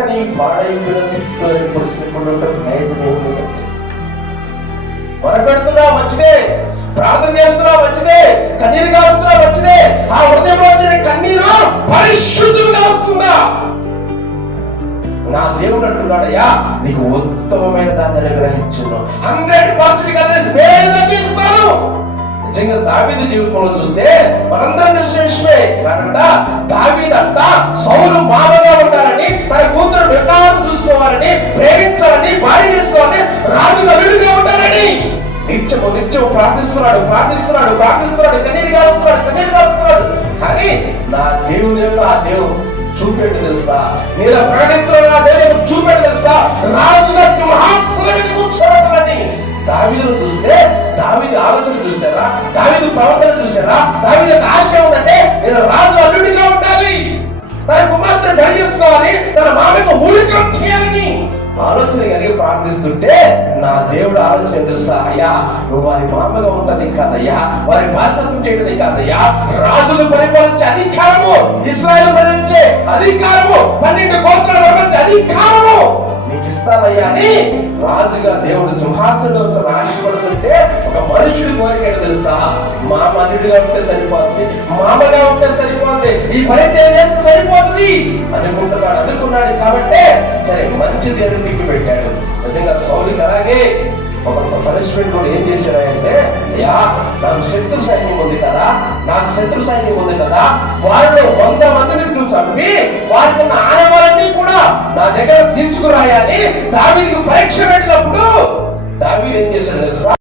కానీ పాడైపోయిన పరిస్థితుల్లో ప్రయత్నం ఏముందండి? మొరపెడుతున్నా మంచిదే, ప్రార్థన చేస్తున్నా మంచిదే, కన్నీరు కాస్తున్నా మంచిదే. ఆ హృదయంలో వచ్చిన కన్నీరు పరిశుద్ధంగా వస్తుందా? నా దేవుడు అంటున్నాడయ్యా, నీకు ఉత్తమమైన దాన్ని అనుగ్రహించును, 100% ఇస్తాను. నిజంగా దావీదు జీవితంలో చూస్తే మనందరం తెలిసిన విషయమే. కారణంట దావీదంతా సౌలు మామగా ఉండాలని, తన కూతురు వికాసం చూసుకోవాలని, ప్రేమించాలని, భార్య చేసుకోవాలని, రాజు అల్లుడిగా ఉండాలని నిత్యము ప్రార్థిస్తున్నాడు. కన్నీరు కాలుస్తున్నాడు. కానీ నా దేవుని యొక్క ఆ దేవుడు చూపెట్టు తెలుసా, నేను ప్రకటిస్తున్నా దేవుడు చూపెట్టు తెలుసా, రాజుగా సింహాసనం మీద కూర్చోవాలని. దావీదును చూస్తే దావీదు ఆలోచన చూసారా, దావీదు ప్రవర్తన చూసారా, దావీదు యొక్క ఆశయం ఉందంటే నేను రాజు అల్లుడిగా ఉండాలి, తన కుమార్తెను పెళ్లి చేసుకోవాలి, తన మామకు ఊరికం చేయాలని ఆలోచన కలిగి ప్రార్థిస్తుంటే నా దేవుడు ఆలోచన తెలుసా, అయ్యా నువ్వు వారి మామగా ఉంటుంది కాదయ్యా, వారి బాధ్యత చేయడం కాదయ్యా, రాజులు పరిపాలించే అధికారము, ఇశ్రాయేలు పరిపాలించే అధికారము, 12 గోత్రాల పరిపాలించే అధికారము నీకు ఇస్తానయ్యా అని రాజుగా దేవుడు సింహాసనంతో ఆశపడుతుంటే ఒక మనుషుడి కోరిక తెలుసా, మామ అల్లుడిగా ఉంటే సరిపోతుంది, మామగా ఉంటే సరిపోతుంది, ఈ పరిచయం చేస్తే సరిపోతుంది అనుకున్నాడు. కాబట్టి సరే మంచిది అని దిక్కు పెట్టాడు. నిజంగా సౌలుకి అలాగే ఒక పనిష్మెంట్ కూడా ఏం చేశాడంటే, అయ్యా నాకు శత్రు సైన్యం ఉంది కదా, వారిలో 100 మందిని నువ్వు చంపి వారికి ఉన్న ఆనవాళ్ళన్నీ కూడా నా దగ్గర తీసుకురాయాలి. దావీదుకి పరీక్ష పెట్టినప్పుడు దావీదు ఏం చేశాడు తెలుసా,